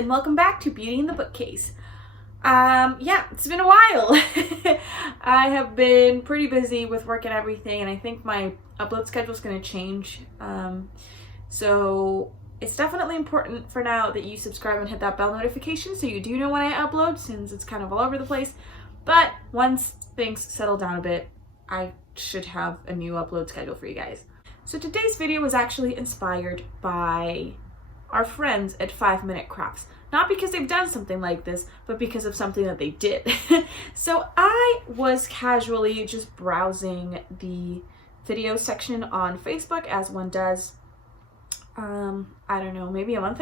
and welcome back to Beauty in the Bookcase. Yeah, it's been a while. I have been pretty busy with work and everything, and I think my upload schedule is going to change. So it's definitely important for now that you subscribe and hit that bell notification so you do know when I upload, since it's kind of all over the place. But once things settle down a bit, I should have a new upload schedule for you guys. So today's video was actually inspired by our friends at 5 Minute Crafts. Not because they've done something like this, but because of something that they did. So I was casually just browsing the video section on Facebook, as one does, I don't know, maybe a month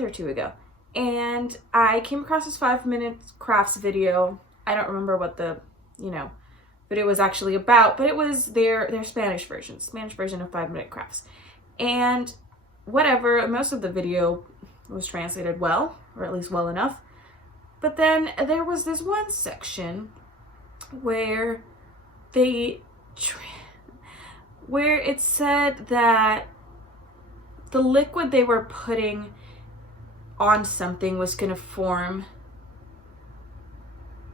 or two ago. And I came across this 5 Minute Crafts video. I don't remember what the, video was actually about, but it was their Spanish version of 5 Minute Crafts. And whatever, most of the video was translated well, or at least well enough. But then there was this one section where where it said that the liquid they were putting on something was going to form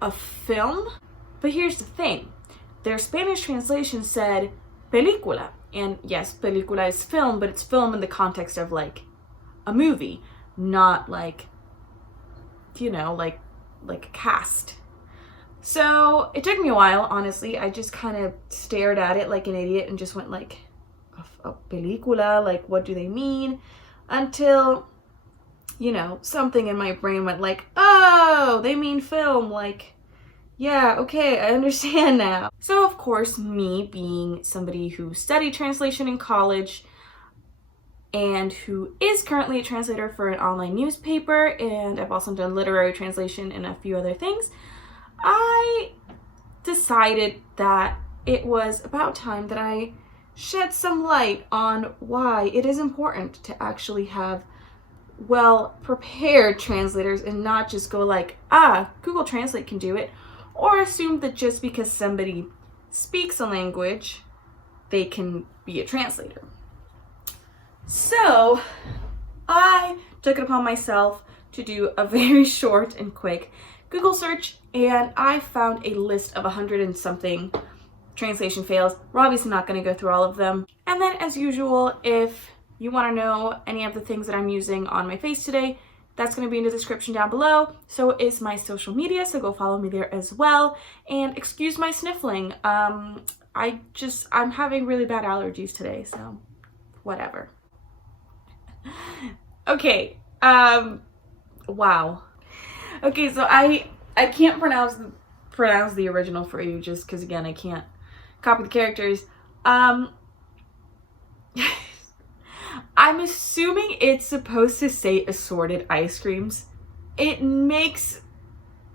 a film. But here's the thing. Their Spanish translation said película. And yes, película is film, but it's film in the context of like a movie, not like, like a cast. So it took me a while, honestly. I just kind of stared at it like an idiot and just went like, a película, like what do they mean? Until, something in my brain went like, oh, they mean film, like, yeah, okay, I understand now. So of course, me being somebody who studied translation in college and who is currently a translator for an online newspaper, and I've also done literary translation and a few other things, I decided that it was about time that I shed some light on why it is important to actually have well-prepared translators and not just go like, Google Translate can do it, or assume that just because somebody speaks a language, they can be a translator. So I took it upon myself to do a very short and quick Google search, and I found a list of 100 and something translation fails. We're obviously not going to go through all of them. And then, as usual, if you want to know any of the things that I'm using on my face today, that's going to be in the description down below. So is my social media, so go follow me there as well. And excuse my sniffling. I'm having really bad allergies today, so whatever. Okay, wow. Okay, so I can't pronounce the original for you just because, again, I can't copy the characters. I'm assuming it's supposed to say assorted ice creams. It makes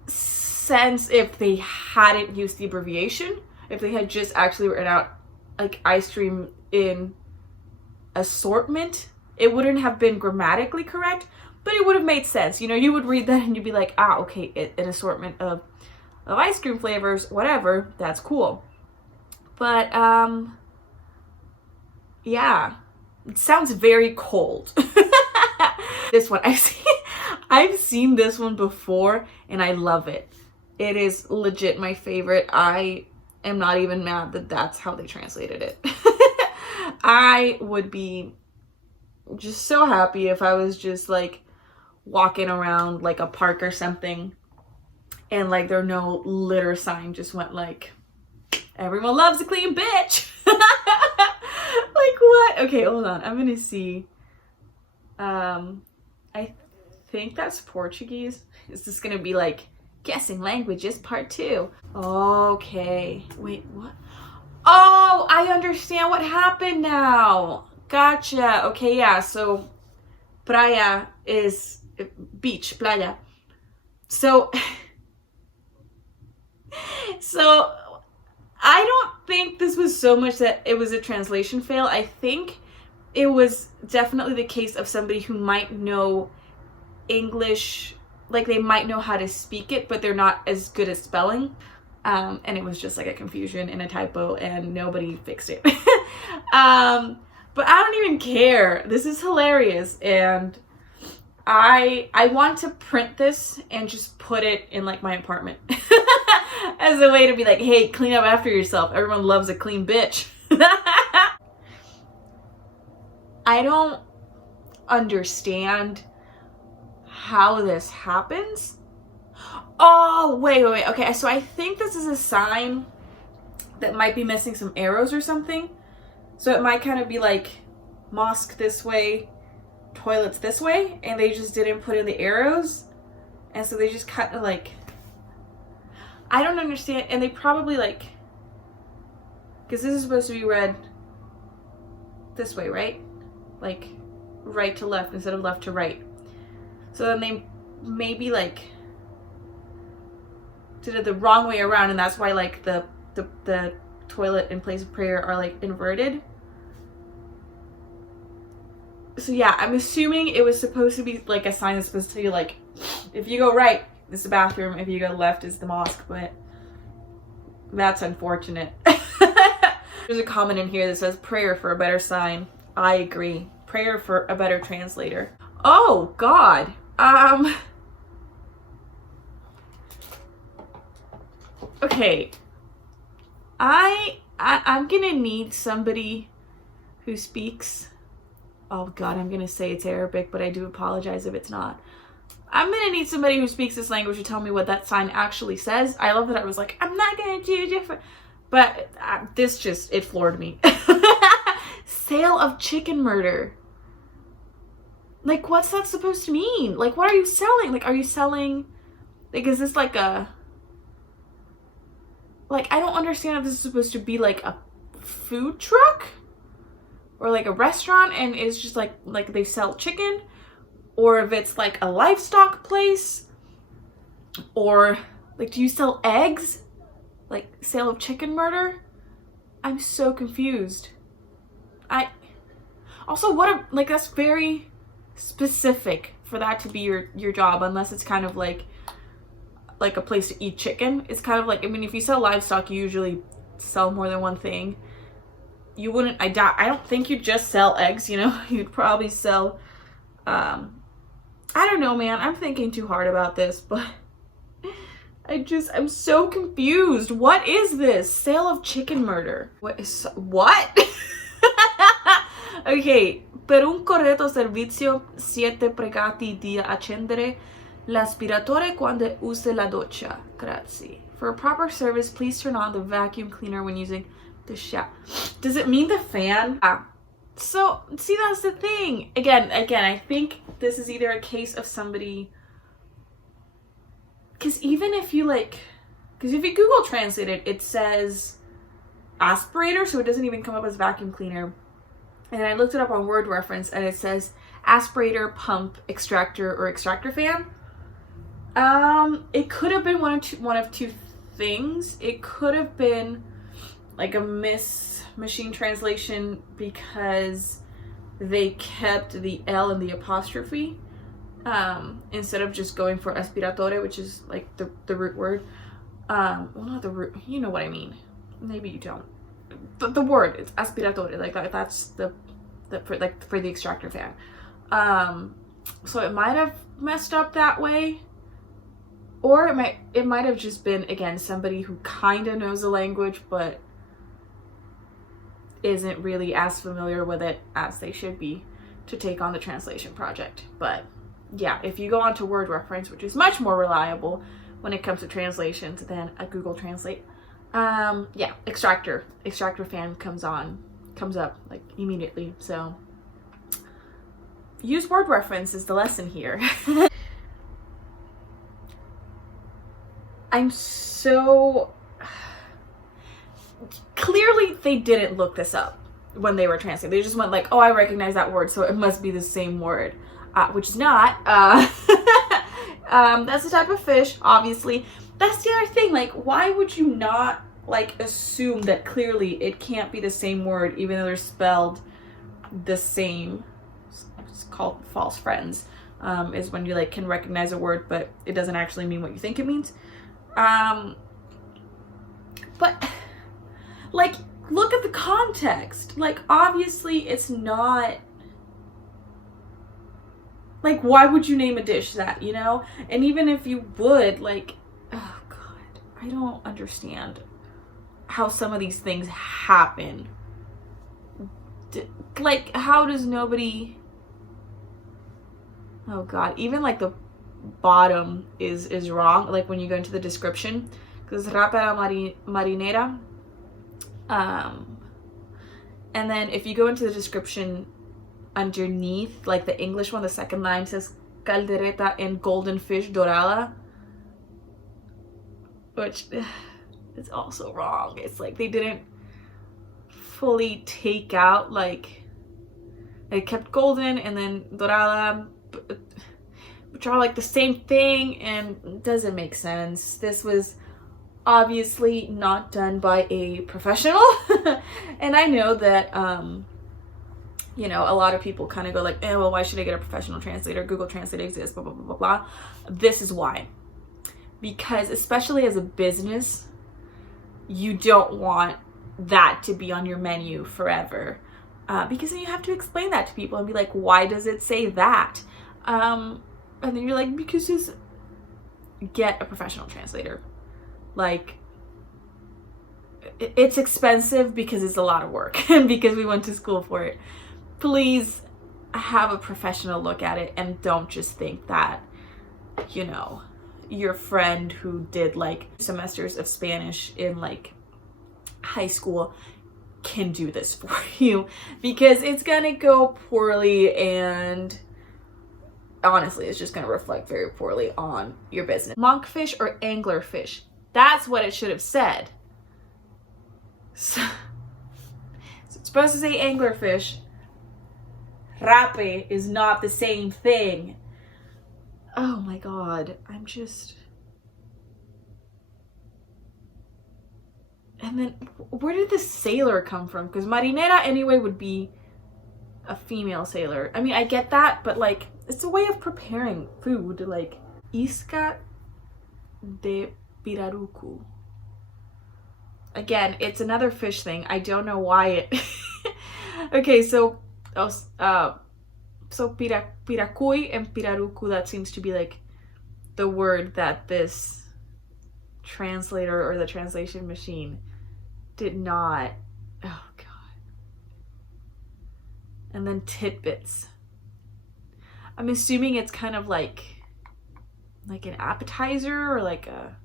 sense if they hadn't used the abbreviation. If they had just actually written out like ice cream in assortment, it wouldn't have been grammatically correct, but it would have made sense. You would read that and you'd be like, okay, an assortment of ice cream flavors, whatever, that's cool. But, yeah. It sounds very cold. This one, I've seen this one before and I love it. It is legit my favorite. I am not even mad that that's how they translated it. I would be just so happy if I was just like walking around like a park or something and like there no litter sign just went like, everyone loves a clean bitch. Like what? Okay, hold on. I'm gonna see. I think that's Portuguese. Is this gonna be like guessing languages part 2? Okay. Wait, what? Oh, I understand what happened now. Gotcha. Okay, yeah. So playa is beach, playa. So I don't think this was so much that it was a translation fail. I think it was definitely the case of somebody who might know English, like they might know how to speak it, but they're not as good at spelling. And it was just like a confusion and a typo and nobody fixed it. But I don't even care. This is hilarious. And I want to print this and just put it in like my apartment as a way to be like, hey, clean up after yourself. Everyone loves a clean bitch. I don't understand how this happens. Oh, wait. Okay, so I think this is a sign that might be missing some arrows or something. So it might kind of be like mosque this way, toilets this way, and they just didn't put in the arrows. And so they just kind of like, I don't understand. And they probably like, because this is supposed to be read this way, right? Like right to left instead of left to right. So then they maybe like did it the wrong way around, and that's why like the toilet and place of prayer are like inverted. So yeah, I'm assuming it was supposed to be like a sign that's supposed to be like, if you go right, it's the bathroom. If you go left, it's the mosque. But that's unfortunate. There's a comment in here that says prayer for a better sign. I agree. Prayer for a better translator. Oh God. Okay. I'm gonna need somebody who speaks. Oh God, I'm gonna say it's Arabic, but I do apologize if it's not. I'm gonna need somebody who speaks this language to tell me what that sign actually says. I love that I was like, I'm not gonna do different. But this just, it floored me. Sale of chicken murder. Like, what's that supposed to mean? Like, what are you selling? Like, are you selling, like, is this like a, like, I don't understand if this is supposed to be like a food truck or like a restaurant and it's just like they sell chicken, or if it's like a livestock place, or like, do you sell eggs? Like, sale of chicken murder? I'm so confused. Also, like, that's very specific for that to be your job, unless it's kind of like a place to eat chicken. It's kind of like, I mean, if you sell livestock, you usually sell more than one thing. You wouldn't, I don't think you'd just sell eggs, you know? You'd probably sell, I don't know, man. I'm thinking too hard about this, but I'm so confused. What is this? Sale of chicken murder. What? Ok, per un corretto servizio siete pregati di accendere l'aspiratore quando usi la doccia. Grazie. For a proper service, please turn on the vacuum cleaner when using the shower. Does it mean the fan? So, see, that's the thing. Again, I think this is either a case of somebody, because even if you like, because if you Google Translate it, it says aspirator, so it doesn't even come up as vacuum cleaner. And I looked it up on word reference and it says aspirator, pump, extractor, or extractor fan. It could have been one of two things. It could have been like a machine translation because they kept the L and the apostrophe instead of just going for aspiratore, which is like the root word. Well, not the root, you know what I mean. Maybe you don't. The word, it's aspiratore, like that's for the extractor fan. So it might have messed up that way, or it might have just been, again, somebody who kind of knows the language but isn't really as familiar with it as they should be to take on the translation project. But yeah, if you go onto word reference, which is much more reliable when it comes to translations than a Google Translate, yeah, extractor fan comes up like immediately. So use word reference is the lesson here. I'm so, clearly they didn't look this up when they were translating. They just went like, oh, I recognize that word, so it must be the same word, which is not. That's the type of fish, obviously. That's the other thing, like, why would you not, like, assume that clearly it can't be the same word even though they're spelled the same? It's called false friends, is when you, like, can recognize a word but it doesn't actually mean what you think it means. But, like, look at the context. Like, obviously it's not, Like, why would you name a dish that, you know? And even if you would, like, oh God, I don't understand how some of these things happen. Like, how does nobody... Oh God, even like the bottom is wrong. Like when you go into the description, because rapera marinera. And then if you go into the description underneath, like the English one, the second line says caldereta en golden fish dorada, which is also wrong. It's like they didn't fully take out, like, they kept golden and then dorada, which are like the same thing, and it doesn't make sense. This was obviously not done by a professional. And I know that you know, a lot of people kind of go like, eh, well, why should I get a professional translator? Google Translate exists, blah blah blah blah blah. This is why. Because especially as a business, you don't want that to be on your menu forever, because then you have to explain that to people and be like, why does it say that? And then you're like, because just get a professional translator. Like, it's expensive because it's a lot of work and because we went to school for it. Please have a professional look at it and don't just think that, you know, your friend who did like semesters of Spanish in like high school can do this for you, because it's gonna go poorly, and honestly it's just gonna reflect very poorly on your business. Monkfish or anglerfish, that's what it should have said. So it's supposed to say anglerfish. Rape is not the same thing. Oh my God, I'm just... And then, where did the sailor come from? Because marinera anyway would be a female sailor. I mean, I get that, but like, it's a way of preparing food. Like, isca de pirarucu. Again, it's another fish thing. I don't know why it... Okay, so piracuy and pirarucu, that seems to be like the word that this translator or the translation machine did not... Oh God. And then tidbits. I'm assuming it's kind of like an appetizer, or like a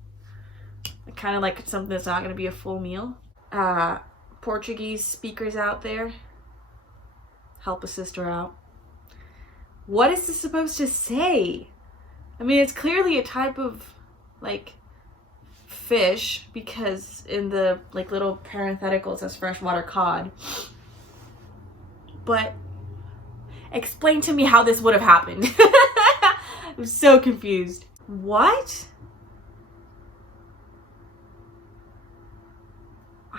kind of like something that's not going to be a full meal. Portuguese speakers out there, help a sister out. What is this supposed to say? I mean, it's clearly a type of like fish, because in the like little parenthetical it says freshwater cod. But explain to me how this would have happened. I'm so confused. What?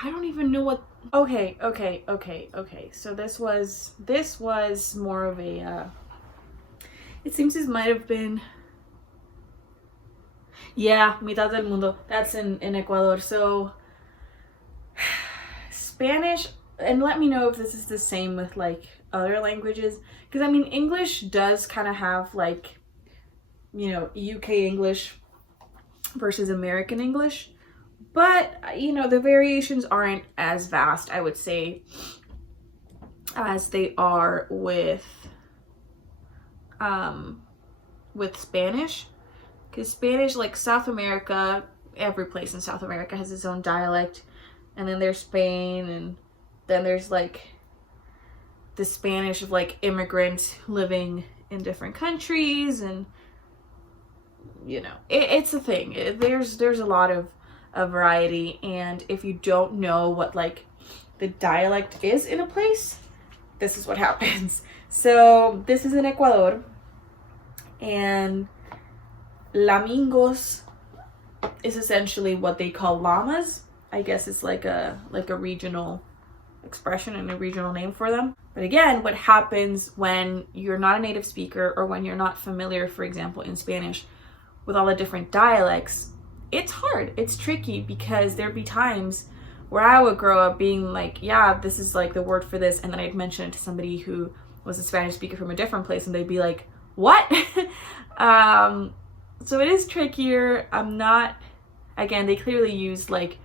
I don't even know what... Okay. So this was more of a... It seems this might have been... Yeah, mitad del mundo. That's in Ecuador. So Spanish, and let me know if this is the same with like other languages. Because I mean, English does kind of have like, you know, UK English versus American English. But, you know, the variations aren't as vast, I would say, as they are with Spanish. Because Spanish, like South America, every place in South America has its own dialect. And then there's Spain, and then there's like the Spanish of like immigrants living in different countries. And, you know, it's a thing. There's a lot of variety, and if you don't know what like the dialect is in a place, this is what happens. So this is in Ecuador, and lamingos is essentially what they call llamas. I guess it's like a regional expression and a regional name for them. But again, what happens when you're not a native speaker, or when you're not familiar, for example, in Spanish, with all the different dialects, it's hard, it's tricky, because there'd be times where I would grow up being like, yeah, this is like the word for this, and then I'd mention it to somebody who was a Spanish speaker from a different place, and they'd be like, what? So it is trickier. I'm not, again, they clearly used like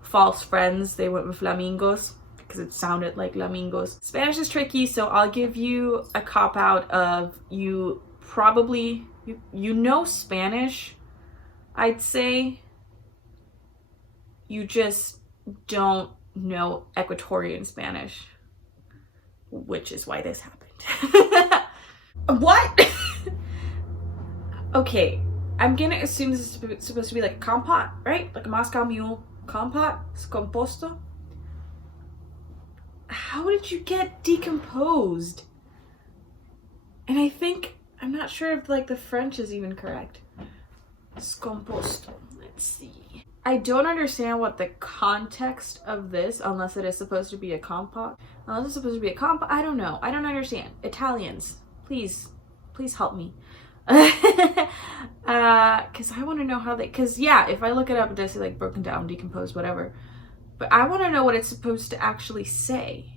false friends. They went with flamingos because it sounded like flamingos. Spanish is tricky, so I'll give you a cop out of you probably, you know Spanish, I'd say. You just don't know Ecuadorian Spanish, which is why this happened. What? Okay, I'm gonna assume this is supposed to be like a compote, right? Like a Moscow Mule compote, scomposto. How did you get decomposed? And I think, I'm not sure if like the French is even correct. Scomposto, let's see. I don't understand what the context of this, unless it is supposed to be a compote. Unless it's supposed to be a compote, I don't know. I don't understand. Italians, please help me. Because I want to know how they, because yeah, if I look it up, it does say like broken down, decomposed, whatever. But I want to know what it's supposed to actually say.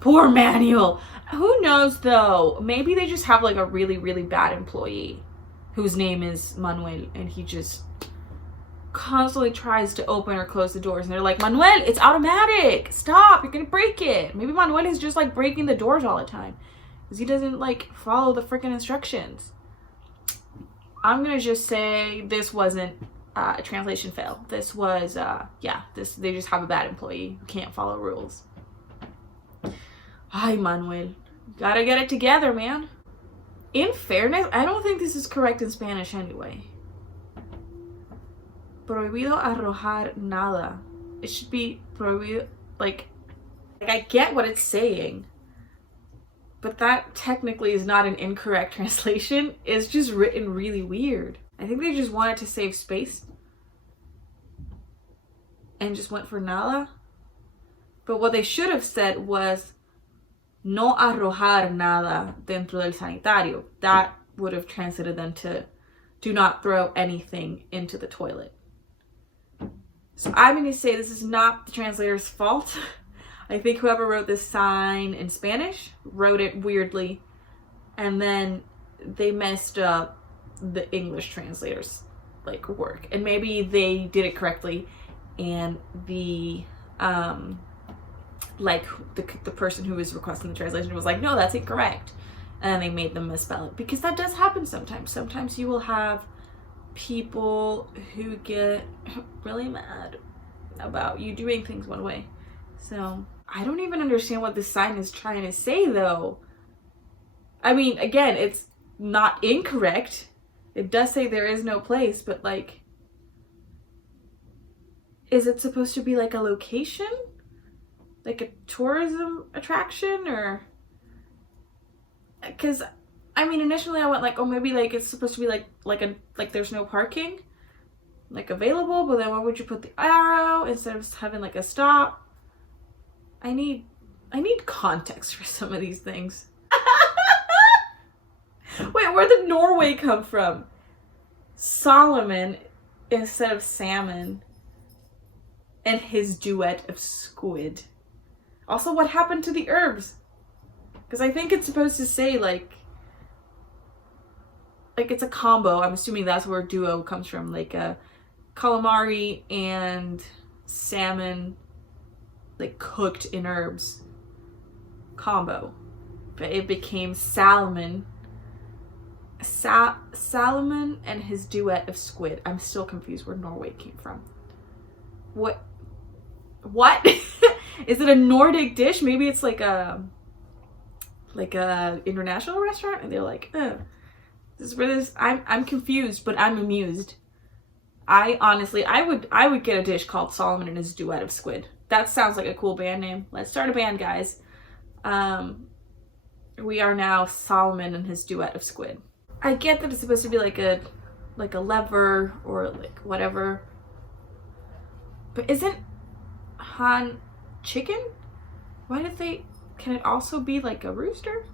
Poor manual. Who knows though? Maybe they just have like a really, really bad employee whose name is Manuel, and he just constantly tries to open or close the doors, and they're like, Manuel, it's automatic, stop, you're gonna break it. Maybe Manuel is just like breaking the doors all the time because he doesn't like follow the freaking instructions. I'm gonna just say this wasn't a translation fail. This was yeah, they just have a bad employee who can't follow rules. Ay, Manuel, you gotta get it together, man. In fairness, I don't think this is correct in Spanish anyway. Prohibido arrojar nada. It should be prohibido, like I get what it's saying, but that technically is not an incorrect translation. It's just written really weird. I think they just wanted to save space and just went for nada. But what they should have said was no arrojar nada dentro del sanitario. That would have translated then to do not throw anything into the toilet. So I'm going to say this is not the translator's fault. I think whoever wrote this sign in Spanish wrote it weirdly, and then they messed up the English translator's like work. And maybe they did it correctly, and the like the person who was requesting the translation was like, no, that's incorrect, and they made them misspell it, because that does happen sometimes. Sometimes you will have people who get really mad about you doing things one way. So I don't even understand what this sign is trying to say though. I mean, again, it's not incorrect. It does say there is no place, but like, is it supposed to be like a location? Like a tourism attraction? Or, because I mean, initially I went like, oh, maybe like it's supposed to be like there's no parking like available, but then why would you put the arrow instead of having like a stop? I need context for some of these things. Wait, where did Norway come from? Solomon instead of salmon, and his duet of squid. Also, what happened to the herbs? Because I think it's supposed to say like it's a combo. I'm assuming that's where duo comes from, like a calamari and salmon, like cooked in herbs combo. But it became Salmon. Salmon and his duet of squid. I'm still confused where Norway came from. What? Is it a Nordic dish? Maybe it's like a international restaurant, and they're like, this is where this. I'm confused, but I'm amused. I honestly, I would get a dish called Solomon and his duet of squid. That sounds like a cool band name. Let's start a band, guys. We are now Solomon and his duet of squid. I get that it's supposed to be like a lever or like whatever, but isn't Han chicken? Why did they? Can it also be like a rooster?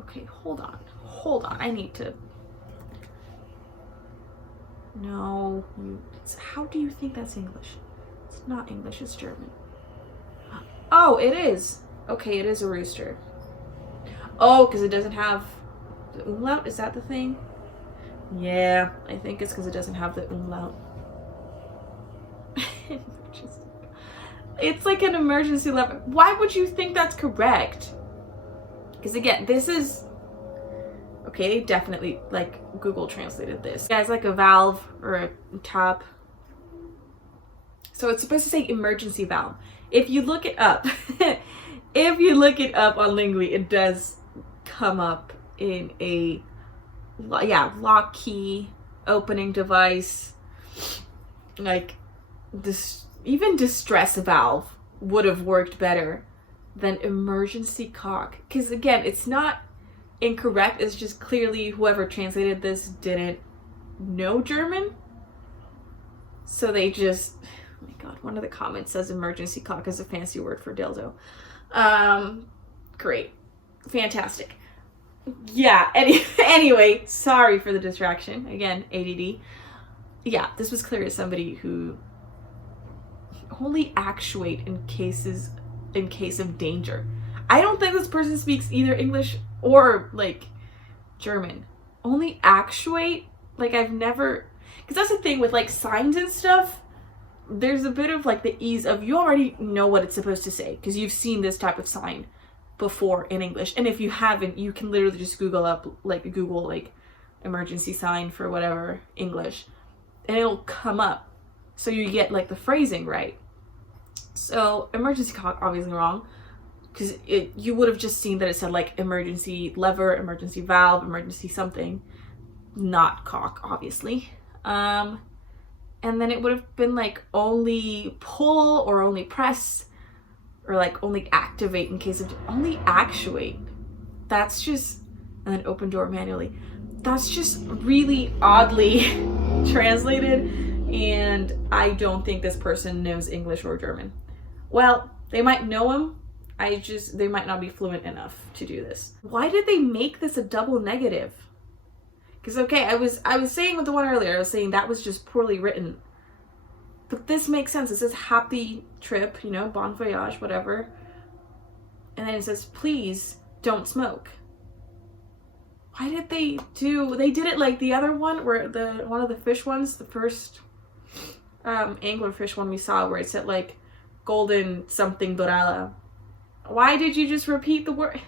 Okay, hold on. I need to. No, how do you think that's English? It's not English, it's German. Oh, it is. Okay, it is a rooster. Oh, because it doesn't have the umlaut? Is that the thing? Yeah, I think it's because it doesn't have the umlaut. It's like an emergency level. Why would you think that's correct? Because again, this is... Okay, they definitely, like, Google translated this. Yeah, it's like a valve or a tap. So it's supposed to say emergency valve. If you look it up, if you look it up on Lingui, it does come up in a, yeah, lock key opening device. Like, this, even distress valve would have worked better than emergency cock. Because again, it's not incorrect, it's just clearly whoever translated this didn't know German. So they just, oh my god, one of the comments says emergency cock is a fancy word for dildo. Great. Fantastic. Yeah, anyway, sorry for the distraction. Again, ADD. Yeah, this was clearly somebody who only actuate in case of danger. I don't think this person speaks either English or like German. Only actuate? Like I've never, because that's the thing with like signs and stuff, there's a bit of like the ease of you already know what it's supposed to say because you've seen this type of sign before in English. And if you haven't, you can literally just Google emergency sign for whatever English and it'll come up. So you get like the phrasing right. So emergency cock, obviously wrong. Because you would have just seen that it said like emergency lever, emergency valve, emergency something, not cock, obviously. And then it would have been like only pull or only press or like only activate in case of, only actuate. That's just, and then open door manually. That's just really oddly translated, and I don't think this person knows English or German. Well, they might know them. They might not be fluent enough to do this. Why did they make this a double negative? Because, okay, I was saying with the one earlier, I was saying that was just poorly written. But this makes sense. It says happy trip, you know, bon voyage, whatever. And then it says, please don't smoke. Why did they did it like the other one, where one of the fish ones, the first anglerfish one we saw, where it said like golden something dorada. Why did you just repeat the word?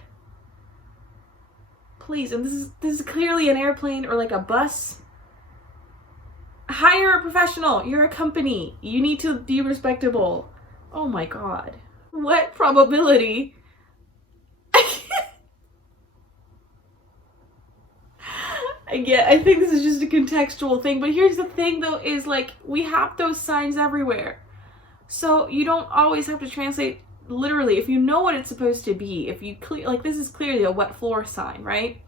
Please, and this is clearly an airplane or like a bus. Hire a professional. You're a company. You need to be respectable. Oh my god. What probability? I think this is just a contextual thing, but here's the thing though, is like we have those signs everywhere. So you don't always have to translate literally. If you know what it's supposed to be, if you like this is clearly a wet floor sign, right?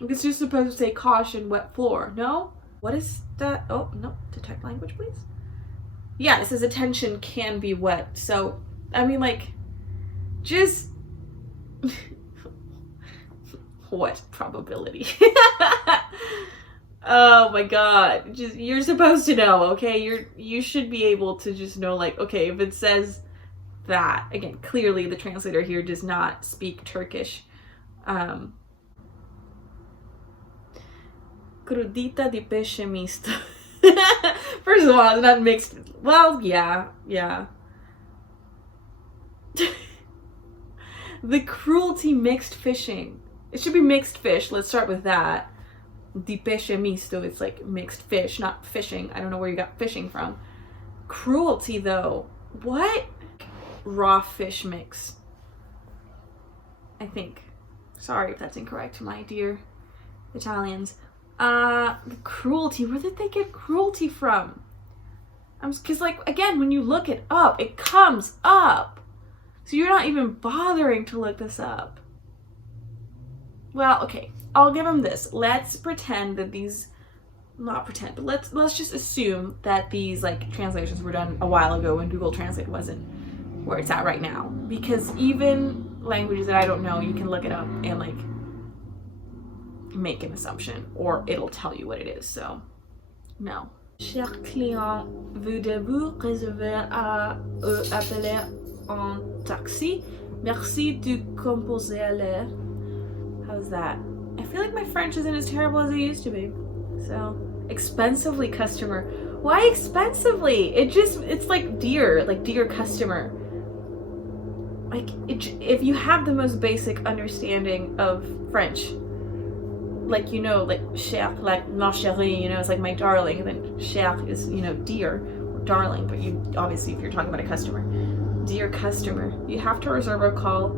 It's just supposed to say caution, wet floor. No? What is that? Oh, no. Detect language, please. Yeah, it says attention can be wet. So, I mean, like, just what probability? Oh my god. Just, you're supposed to know, okay? You should be able to just know, like, okay, if it says that, again, clearly the translator here does not speak Turkish. Crudita di pesce misto. First of all, it's not mixed. Well, yeah. The cruelty mixed fishing. It should be mixed fish. Let's start with that. Di pesce misto, it's like mixed fish, not fishing. I don't know where you got fishing from. Cruelty, though. What? Raw fish mix. I think. Sorry if that's incorrect, my dear Italians. The cruelty, where did they get cruelty from? Because, like, again, when you look it up, it comes up. So you're not even bothering to look this up. Well, okay, I'll give them this. Let's pretend that these, not pretend, but let's just assume that these, like, translations were done a while ago when Google Translate wasn't where it's at right now. Because even languages that I don't know, you can look it up and, like, make an assumption, or it'll tell you what it is. So no. Cher client, voulez-vous réserver à appeler un taxi? Merci de composer à l'air. How's that? I feel like my French isn't as terrible as it used to be. So, expensively customer. Why expensively? It's like dear customer. Like, if you have the most basic understanding of French, like, you know, like cher, like ma chérie, you know, it's like my darling, and then cher is, you know, dear or darling, but you obviously, if you're talking about a customer, dear customer, you have to reserve a call,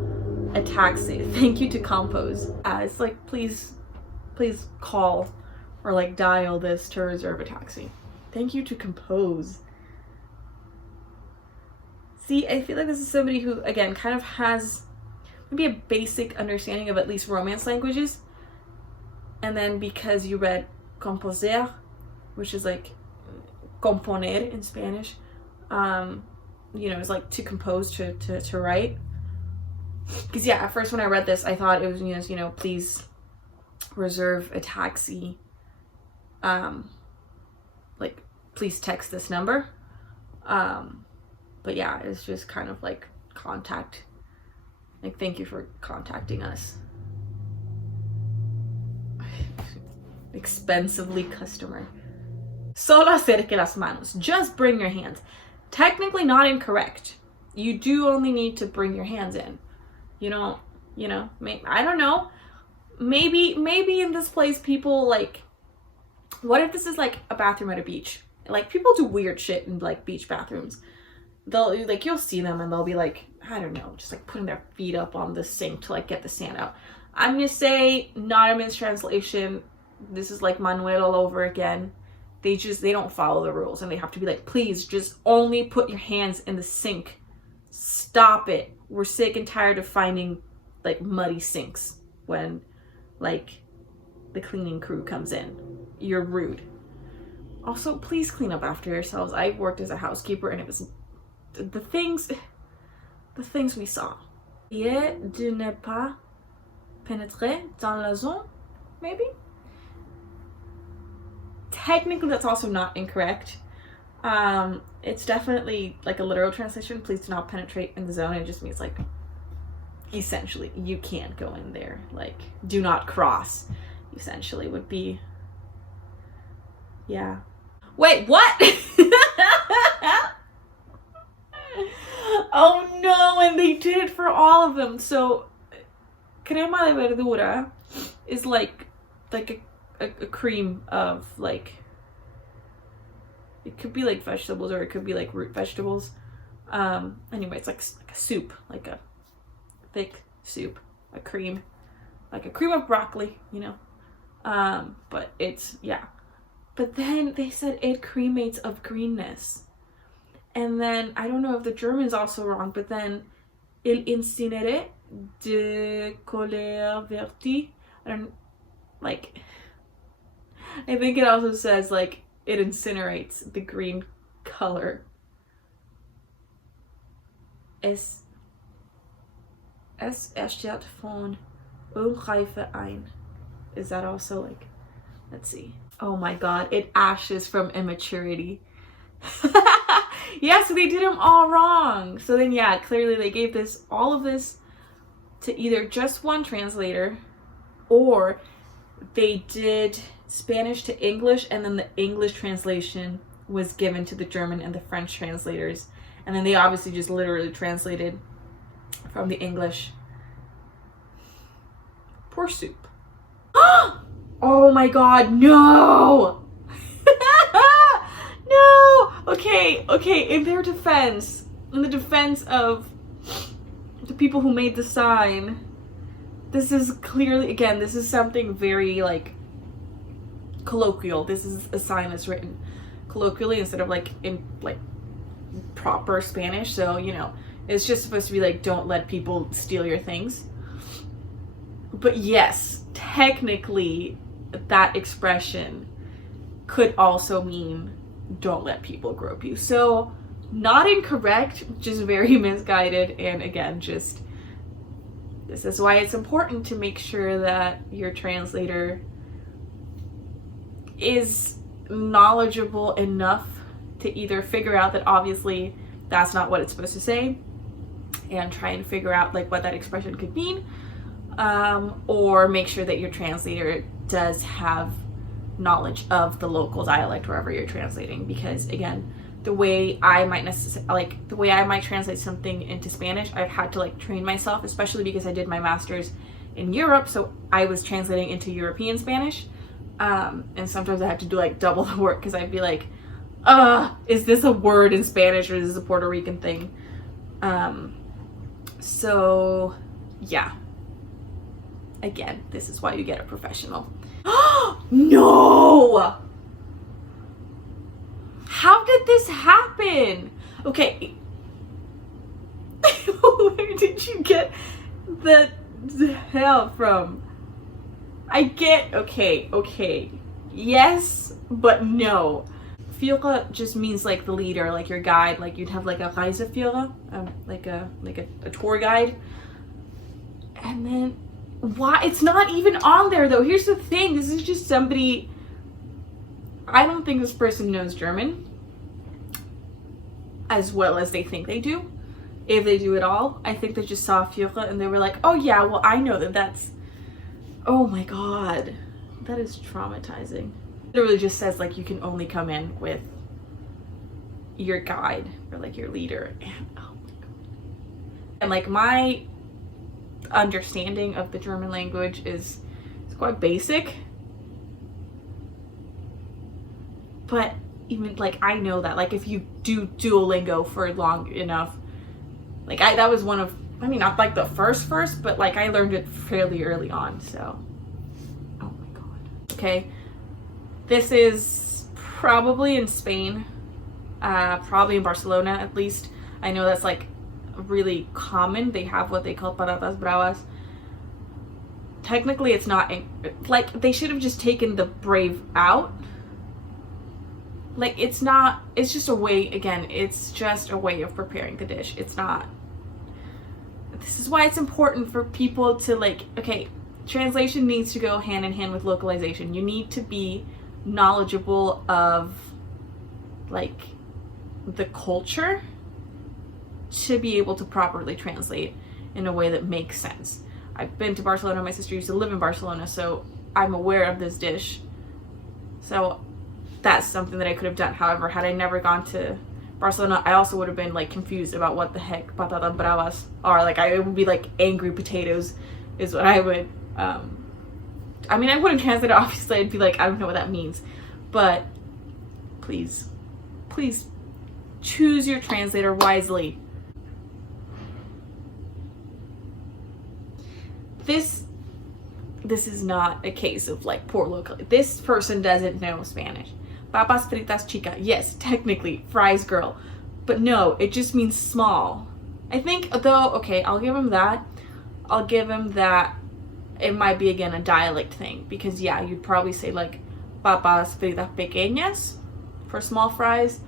a taxi. Thank you to Compose. It's like, please call or like dial this to reserve a taxi. Thank you to Compose. See, I feel like this is somebody who, again, kind of has maybe a basic understanding of at least Romance languages. And then because you read composer, which is like componer in Spanish, you know, it's like to compose, to write. Because yeah, at first when I read this, I thought it was, you know, please reserve a taxi. Like, please text this number. But yeah, it's just kind of like contact. Like, thank you for contacting us. Expensively customer. Solo acerque las manos. Just bring your hands. Technically not incorrect. You do only need to bring your hands in. You know, I don't know. Maybe in this place people like, what if this is like a bathroom at a beach? Like, people do weird shit in like beach bathrooms. They'll like, you'll see them and they'll be like, I don't know, just like putting their feet up on the sink to like get the sand out. I'm gonna say, not a mistranslation. This is like Manuel all over again. They don't follow the rules, and they have to be like, please just only put your hands in the sink. Stop it. We're sick and tired of finding like muddy sinks when like the cleaning crew comes in. You're rude. Also, please clean up after yourselves. I worked as a housekeeper and it was the things we saw. Et de ne pas pénétrer dans la zone, maybe? Technically, that's also not incorrect. It's definitely like a literal translation. Please do not penetrate in the zone. It just means like, essentially, you can't go in there. Like, do not cross, essentially, would be, yeah. Wait, what? Oh no, and they did it for all of them. So, crema de verdura is like a cream of like, it could be like vegetables or it could be like root vegetables. Anyway, it's like a soup, like a thick soup, a cream of broccoli, you know. But it's, yeah. But then they said it cremates of greenness. And then, I don't know if the German's also wrong, but then, il incinere de couleur verte. I think it also says, like, it incinerates the green color. Es erstellt von Unreife ein. Is that also, like, let's see. Oh my god, it ashes from immaturity. Yeah, so they did them all wrong. So then, yeah, clearly they gave all of this to either just one translator, or they did Spanish to English, and then the English translation was given to the German and the French translators. And then they obviously just literally translated from the English. Poor soup. Oh my god, no! No! Okay, in their defense, in the defense of the people who made the sign, this is clearly, again, this is something very, like, colloquial. This is a sign that's written colloquially instead of, like, in, like, proper Spanish. So, you know, it's just supposed to be, like, don't let people steal your things. But yes, technically, that expression could also mean don't let people grope you. So, not incorrect, just very misguided. And again, just, this is why it's important to make sure that your translator is knowledgeable enough to either figure out that obviously that's not what it's supposed to say and try and figure out like what that expression could mean, or make sure that your translator does have knowledge of the local dialect wherever you're translating, because again, the way I might translate something into Spanish, I've had to like train myself, especially because I did my master's in Europe, so I was translating into European Spanish, and sometimes I had to do like double the work because I'd be like, is this a word in Spanish or is this a Puerto Rican thing? So yeah, again, this is why you get a professional. No! How did this happen? Okay. Where did you get the hell from? Okay. Yes, but no. Führer just means like the leader, like your guide. Like you'd have like a Reiseführer, like a tour guide. And then why? It's not even on there though. Here's the thing. This is just somebody. I don't think this person knows German as well as they think they do. If they do at all. I think they just saw Führer and they were like, oh yeah, well I know that's... Oh my god. That is traumatizing. It literally just says like you can only come in with your guide or like your leader. And oh my god. And like my understanding of the German language is quite basic. But even like I know that like if you do Duolingo for long enough, like that was one of, I mean not like the first, but like I learned it fairly early on, so oh my god. Okay, this is probably in Spain, probably in Barcelona at least. I know that's like really common. They have what they call patatas bravas. Technically it's not, like they should have just taken the brave out. Like it's not, it's just a way, again, it's just a way of preparing the dish. It's not, this is why it's important for people to like, okay, translation needs to go hand in hand with localization. You need to be knowledgeable of like the culture to be able to properly translate in a way that makes sense. I've been to Barcelona, my sister used to live in Barcelona, so I'm aware of this dish. So that's something that I could have done. However, had I never gone to Barcelona, I also would have been like confused about what the heck patatas bravas are. Like I would be like angry potatoes is what I would, I mean I wouldn't translate it obviously, I'd be like I don't know what that means, but please choose your translator wisely. This is not a case of like poor local. This person doesn't know Spanish. Papas fritas chica. Yes, technically, fries girl. But no, it just means small. I think, though, okay, I'll give him that. I'll give him that it might be, again, a dialect thing. Because, yeah, you'd probably say, like, papas fritas pequeñas for small fries.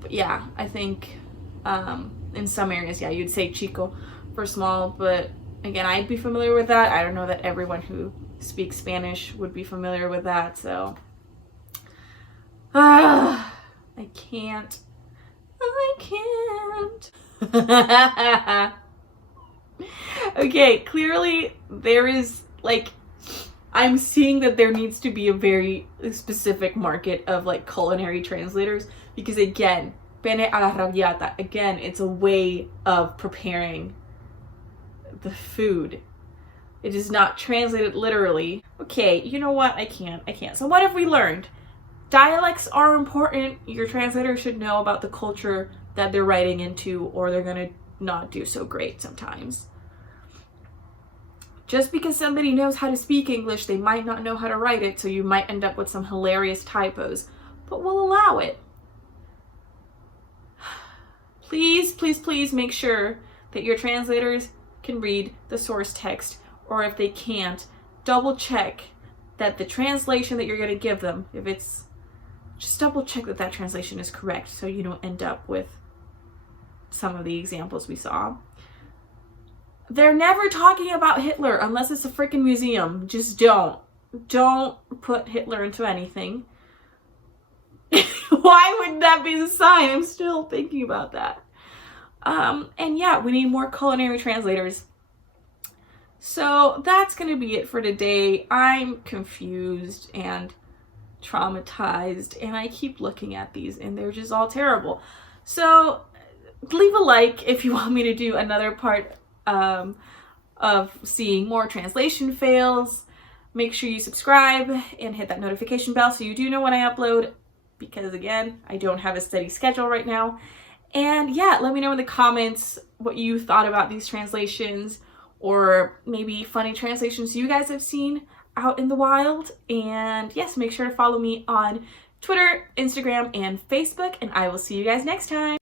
But, yeah, I think in some areas, yeah, you'd say chico for small. But, again, I'd be familiar with that. I don't know that everyone who speaks Spanish would be familiar with that, so... I can't. Okay, clearly there is like, I'm seeing that there needs to be a very specific market of like culinary translators, because again, penne alla arrabbiata, again, it's a way of preparing the food. It is not translated literally. Okay, you know what? I can't. So what have we learned? Dialects are important. Your translator should know about the culture that they're writing into, or they're gonna not do so great sometimes. Just because somebody knows how to speak English, they might not know how to write it, so you might end up with some hilarious typos, but we'll allow it. Please make sure that your translators can read the source text, or if they can't, double check that the translation that you're gonna give them, if it's, just double check that that translation is correct so you don't end up with some of the examples we saw. They're never talking about Hitler unless it's a freaking museum. Just don't. Don't put Hitler into anything. Why wouldn't that be the sign? I'm still thinking about that. And yeah, we need more culinary translators. So that's gonna be it for today. I'm confused and traumatized, and I keep looking at these and they're just all terrible. So leave a like if you want me to do another part of seeing more translation fails. Make sure you subscribe and hit that notification bell so you do know when I upload, because again, I don't have a steady schedule right now. And yeah, let me know in the comments what you thought about these translations, or maybe funny translations you guys have seen out in the wild. And yes, make sure to follow me on Twitter, Instagram, and Facebook, and I will see you guys next time.